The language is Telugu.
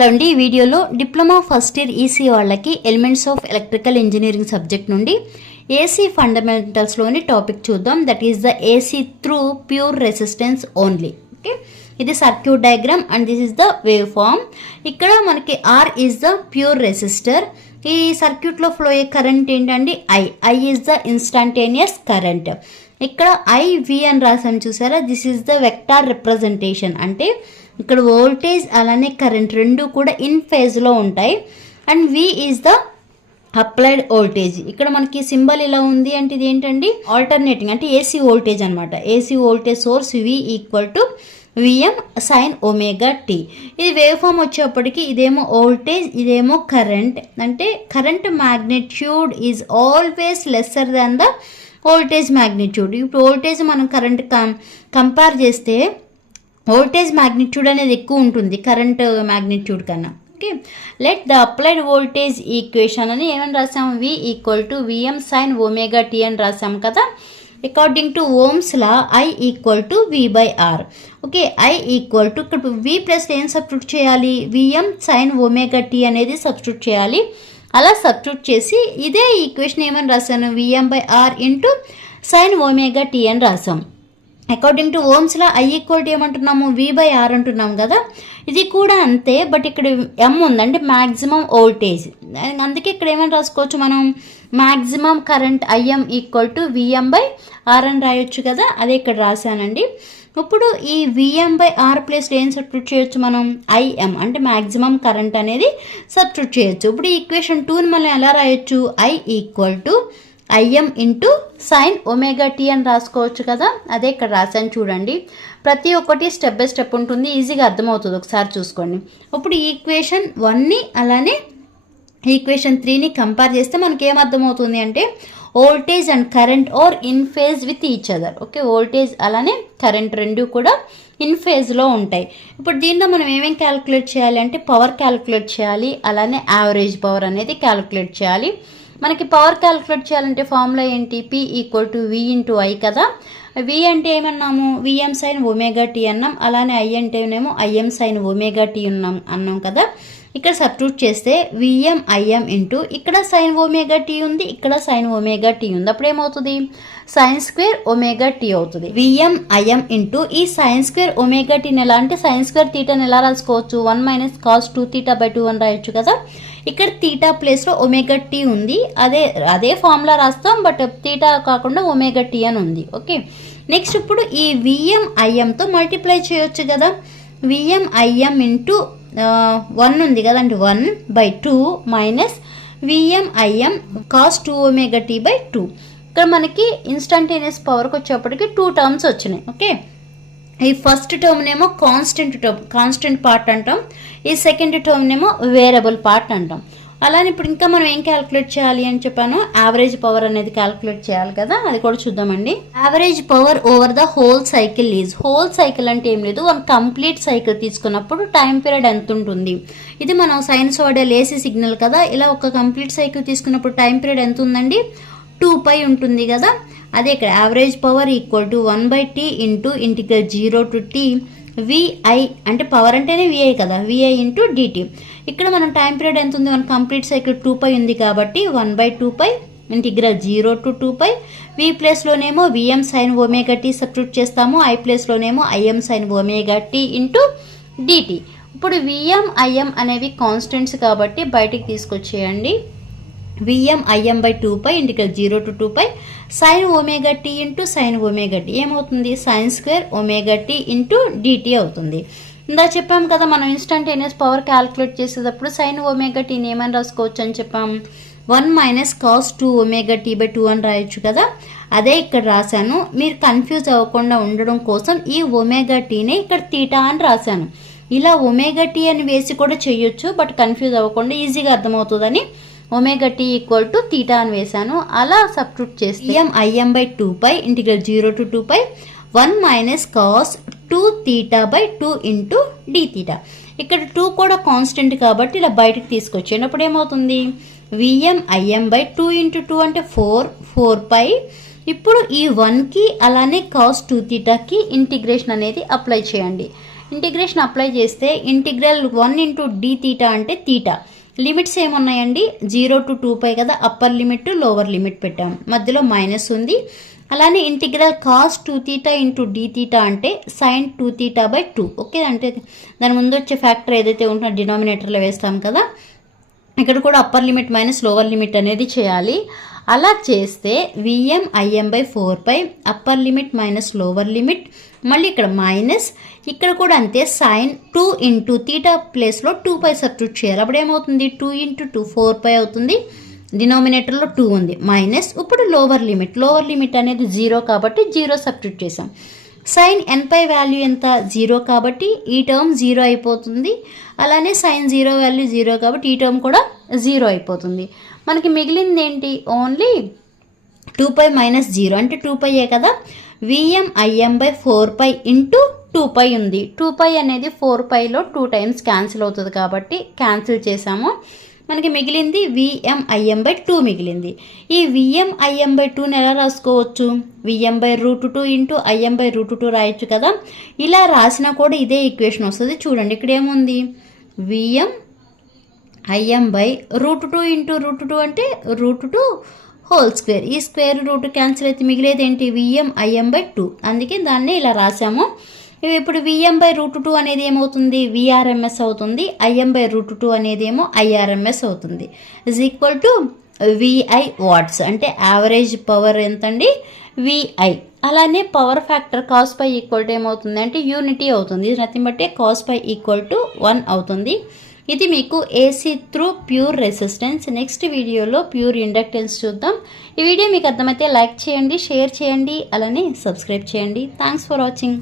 ఈ వీడియోలో డిప్లొమా ఫస్ట్ ఇయర్ ఈసీ వాళ్ళకి elements of electrical engineering subject నుండి ఏసీ ఫండమెంటల్స్లోని టాపిక్ చూద్దాం. That is the AC through pure resistance only. Okay, ఇది circuit diagram and this is the waveform. ఇక్కడ మనకి R is the pure resistor. ఈ సర్క్యూట్లో ఫ్లో అయ్యే కరెంట్ ఏంటండి? I is the instantaneous current. ఇక్కడ ఐవి అని రాసాను చూసారా, this is the vector representation. అంటే ఇక్కడ వోల్టేజ్ అలానే కరెంట్ రెండు కూడా ఇన్ ఫేజ్లో ఉంటాయి. And V is the applied voltage. ఇక్కడ మనకి సింబల్ ఇలా ఉంది అంటే ఇది ఏంటండి? ఆల్టర్నేటింగ్ అంటే ఏసీ వోల్టేజ్ అనమాట. AC voltage source V equal to V M sine omega T. ఇది వేవ్ ఫామ్ వచ్చేప్పటికి ఇదేమో వోల్టేజ్, ఇదేమో కరెంట్. అంటే current magnitude is always lesser than the voltage magnitude. ఇప్పుడు వోల్టేజ్ మనం కరెంట్ కంపేర్ చేస్తే వోల్టేజ్ మ్యాగ్నిట్యూడ్ అనేది ఎక్కువ ఉంటుంది కరెంట్ మ్యాగ్నిట్యూడ్ కన్నా. Okay, let the applied voltage equation అని ఏమని రాసాము? V equal to V M sine omega T అని రాసాము కదా. According to Ohm's law I equal to V by R. Okay, I equal to ఇక్కడ వి ప్లస్ ఏం సబ్స్టిట్యూట్ చేయాలి? విఎం సైన్ ఒమేగా టీ అనేది సబ్స్టిట్యూట్ చేయాలి. అలా సబ్స్టిట్యూట్ చేసి ఇదే ఈక్వేషన్ ఏమని రాశాను? V M by R into sine omega T అని రాసాం. According to Ohm's law I equal to ఏమంటున్నాము? వి బై ఆర్ అంటున్నాము కదా. ఇది కూడా అంతే, బట్ ఇక్కడ ఎం ఉందంటే మ్యాక్సిమం వోల్టేజ్. అందుకే ఇక్కడ ఏమని రాసుకోవచ్చు మనం? Maximum current IM equal to VM by R అని రాయొచ్చు కదా. అదే ఇక్కడ రాశానండి. ఇప్పుడు ఈ విఎం బై ఆర్ ప్లస్ ఏం సబ్స్టిట్యూట్ చేయొచ్చు మనం? ఐఎం అంటే మ్యాక్సిమం కరెంట్ అనేది సబ్స్టిట్యూట్ చేయొచ్చు. ఇప్పుడు ఈ ఈక్వేషన్ 2ని మనం ఎలా రాయొచ్చు? I equal to IM into sine omega T అని రాసుకోవచ్చు కదా. అదే ఇక్కడ రాశాను చూడండి. ప్రతి ఒక్కటి స్టెప్ బై స్టెప్ ఉంటుంది, ఈజీగా అర్థమవుతుంది, ఒకసారి చూసుకోండి. ఇప్పుడు ఈక్వేషన్ 1ని అలానే ఈక్వేషన్ 3ని కంపేర్ చేస్తే మనకి ఏం అర్థమవుతుంది అంటే voltage and current are in phase with each other. Okay, voltage అలానే కరెంట్ రెండు కూడా ఇన్ ఫేజ్లో ఉంటాయి. ఇప్పుడు దీంట్లో మనం ఏమేమి క్యాలిక్యులేట్ చేయాలి అంటే పవర్ క్యాలిక్యులేట్ చేయాలి, అలానే యావరేజ్ పవర్ అనేది క్యాలిక్యులేట్ చేయాలి. మనకి పవర్ క్యాలిక్యులేట్ చేయాలంటే ఫార్ములా ఏంటి? P equal to V into I కదా. వి అంటే ఏమన్నాము? విఎం సైన్ ఒమేగా టీ అన్నాం. అలానే ఐ అంటేనేమో ఐఎం సైన్ ఒమేగా టీ అన్నాం కదా. ఇక్కడ సబ్స్టిట్యూట్ చేస్తే విఎం ఐఎం ఇంటూ ఇక్కడ సైన్ ఒమేగా టీ ఉంది, ఇక్కడ సైన్ ఒమేగా టీ ఉంది. అప్పుడు ఏమవుతుంది? సైన్ స్క్వేర్ ఒమేగా టీ అవుతుంది. విఎం ఐఎం ఇంటూ ఈ సైన్ స్క్వేర్ ఒమేగా టీని ఎలా అంటే సైన్ స్క్వేర్ తీటాని ఎలా రాసుకోవచ్చు? 1 మైనస్ కాస్ 2 తీటా బై 2 అని రాయొచ్చు కదా. ఇక్కడ తీటా ప్లేస్లో ఒమేగా టీ ఉంది, అదే ఫార్ములా రాస్తాం, బట్ తీటా కాకుండా ఒమేగా టీ అని ఉంది. ఓకే, నెక్స్ట్ ఇప్పుడు ఈ విఎం ఐఎంతో మల్టిప్లై చేయొచ్చు కదా. విఎం ఐఎం ఇంటూ 1 ఉంది కదా, అంటే 1/2 minus VM IM cos 2 omega T by 2. ఇక్కడ మనకి ఇన్స్టంటేనియస్ పవర్కి వచ్చేప్పటికి 2 టర్మ్స్ వచ్చినాయి. ఓకే, ఈ ఫస్ట్ టర్మ్నేమో కాన్స్టెంట్ పార్ట్ అంటాం, ఈ సెకండ్ టర్మ్నేమో వేరియబుల్ పార్ట్ అంటాం. అలానే ఇప్పుడు ఇంకా మనం ఏం క్యాలిక్యులేట్ చేయాలి అని చెప్పాను? యావరేజ్ పవర్ అనేది క్యాలిక్యులేట్ చేయాలి కదా, అది కూడా చూద్దామండి. Average power over the whole cycle is. Whole cycle అంటే ఏం లేదు, వన్ కంప్లీట్ సైకిల్ తీసుకున్నప్పుడు టైం పీరియడ్ ఎంత ఉంటుంది? ఇది మనం సైన్స్ వాడే లేసీ సిగ్నల్ కదా. ఇలా ఒక కంప్లీట్ సైకిల్ తీసుకున్నప్పుడు టైం పీరియడ్ ఎంత ఉందండి? 2π ఉంటుంది కదా. అదే ఇక్కడ average power equal to 1/t into integral 0 to t VI. అంటే పవర్ అంటేనే విఐ కదా, విఐ ఇంటూ డిటి. ఇక్కడ మనం టైం పీరియడ్ ఎంత ఉంది? మన కంప్లీట్ సైకిల్ 2π ఉంది కాబట్టి 1/2π ఇంటిగ్రల్ 0 to 2π. వి ప్లేస్లోనేమో V M sine omega T substitute చేస్తాము, ఐ ప్లేస్లోనేమో I M sine omega T into dt. ఇప్పుడు విఎం ఐఎం అనేవి కాన్స్టెంట్స్ కాబట్టి బయటికి తీసుకొచ్చేయండి. V M I M by 2π integral 0 to 2π sine omega T into sine omega T ఏమవుతుంది? Sine square omega T into dt అవుతుంది. ఇందా చెప్పాం కదా మనం ఇన్స్టంటేనియస్ పవర్ క్యాలిక్యులేట్ చేసేటప్పుడు సైన్ ఒమేగా టీని ఏమని రాసుకోవచ్చు అని చెప్పాం? 1 minus cos 2 omega T by 2 అని రాయొచ్చు కదా. అదే ఇక్కడ రాశాను, మీరు కన్ఫ్యూజ్ అవ్వకుండా ఉండడం కోసం ఈ ఒమేగా టీనే ఇక్కడ తీటా అని రాశాను. ఇలా ఒమేగా టీ అని వేసి కూడా చేయొచ్చు, బట్ కన్ఫ్యూజ్ అవ్వకుండా ఈజీగా అర్థమవుతుందని omega T equal to theta అని వేశాను. అలా సబ్స్టిట్యూట్ చేస్తే V M I M by 2π integral 0 to 2π 1 minus cos 2 theta by 2 into d theta. ఇక్కడ 2 కూడా కాన్స్టెంట్ కాబట్టి ఇలా బయటకు తీసుకొచ్చేటప్పుడు ఏమవుతుంది? విఎం ఐఎం బై 2 ఇంటూ 2 అంటే 4π. ఇప్పుడు ఈ 1కి అలానే కాస్ 2 తీటాకి ఇంటిగ్రేషన్ అనేది అప్లై చేయండి. ఇంటిగ్రేషన్ అప్లై చేస్తే ఇంటిగ్రల్ 1 ఇంటూ డి తీటా అంటే తీటా. లిమిట్స్ ఏమున్నాయండి, 0 to 2π కదా, అప్పర్ లిమిట్ లోవర్ లిమిట్ పెట్టాం, మధ్యలో మైనస్ ఉంది. అలానే integral cos 2θ into d theta అంటే సైన్ 2θ/2. ఓకే, అంటే దాని ముందు వచ్చే ఫ్యాక్టర్ ఏదైతే ఉంటుందో డినామినేటర్లో వేస్తాం కదా, ఇక్కడ కూడా upper limit minus lower limit అనేది చేయాలి. అలా చేస్తే VM IM/4π upper limit minus lower limit, మళ్ళీ ఇక్కడ మైనస్, ఇక్కడ కూడా అంతే సైన్ 2 ఇంటూ తీటా ప్లేస్లో 2π సబ్స్టిట్యూట్ చేయాలి. అప్పుడు ఏమవుతుంది, 2 ఇంటూ 2 4π అవుతుంది, డినామినేటర్లో 2 ఉంది, మైనస్. ఇప్పుడు లోవర్ లిమిట్ అనేది 0 కాబట్టి 0 సబ్స్టిట్యూట్ చేసాం. సైన్ nπ వాల్యూ ఎంత, 0 కాబట్టి ఈ టర్మ్ 0 అయిపోతుంది. అలానే సైన్ 0 వాల్యూ 0 కాబట్టి ఈ టర్మ్ కూడా 0 అయిపోతుంది. మనకి మిగిలింది ఏంటి, ఓన్లీ 2π మైనస్ 0 అంటే 2πయే కదా. విఎం IM/4π ఇంటూ 2π ఉంది. 2π అనేది 4πలో 2 టైమ్స్ క్యాన్సిల్ అవుతుంది కాబట్టి క్యాన్సిల్ చేసాము. మనకి మిగిలింది విఎం IM/2 మిగిలింది. ఈ విఎం IM/2ని ఎలా రాసుకోవచ్చు, విఎం/√2 ఇంటూ IM/√2 రాయొచ్చు కదా. ఇలా రాసినా కూడా ఇదే ఈక్వేషన్ వస్తుంది. చూడండి ఇక్కడ ఏముంది, విఎం IM/√2 ఇంటూ √2 అంటే √2 హోల్ స్క్వేర్. ఈ స్క్వేర్ రూట్ క్యాన్సిల్ అయితే మిగిలేది ఏంటి, విఎం IM/2. అందుకే దాన్ని ఇలా రాసాము. ఇప్పుడు విఎం/√2 అనేది ఏమవుతుంది, VRMS అవుతుంది. IM/√2 అనేది ఏమో IRMS అవుతుంది. Is equal to VI watts, అంటే యావరేజ్ పవర్ ఎంతండి, VI. అలానే power factor cos pi equal to ఏమవుతుంది అంటే యూనిటీ అవుతుంది. ఇది nothing but cos pi equal to 1 అవుతుంది. ఇది మీకు AC through pure resistance. Next వీడియోలో ప్యూర్ ఇండక్టెన్స్ చూద్దాం. ఈ వీడియో మీకు అర్థమైతే లైక్ చేయండి, షేర్ చేయండి, అలానే సబ్స్క్రైబ్ చేయండి. Thanks for watching.